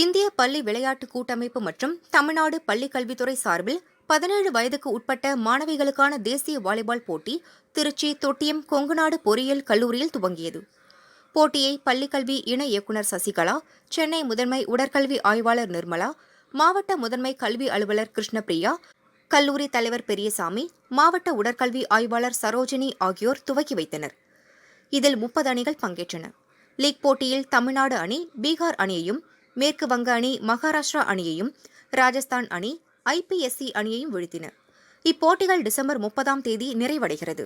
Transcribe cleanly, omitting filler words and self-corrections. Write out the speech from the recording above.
இந்திய பள்ளி விளையாட்டு கூட்டமைப்பு மற்றும் தமிழ்நாடு பள்ளிக் கல்வித்துறை சார்பில் 17 வயதுக்கு உட்பட்ட மாணவிகளுக்கான தேசிய வாலிபால் போட்டி திருச்சி தொட்டியம் கொங்குநாடு பொறியியல் கல்லூரியில் துவங்கியது. போட்டியை பள்ளிக்கல்வி இணை இயக்குநர் சசிகலா, சென்னை முதன்மை உடற்கல்வி ஆய்வாளர் நிர்மலா, மாவட்ட முதன்மை கல்வி அலுவலர் கிருஷ்ணபிரியா, கல்லூரி தலைவர் பெரியசாமி, மாவட்ட உடற்கல்வி ஆய்வாளர் சரோஜினி ஆகியோர் துவக்கி வைத்தனர். இதில் 30 அணிகள் பங்கேற்றன. லீக் போட்டியில் தமிழ்நாடு அணி பீகார் அணியையும், மேற்கு வங்க அணி மகாராஷ்டிரா அணியையும், ராஜஸ்தான் அணி IPSC அணியையும் வீழ்த்தின. இப்போட்டிகள் டிசம்பர் 30ஆம் தேதி நிறைவடைகிறது.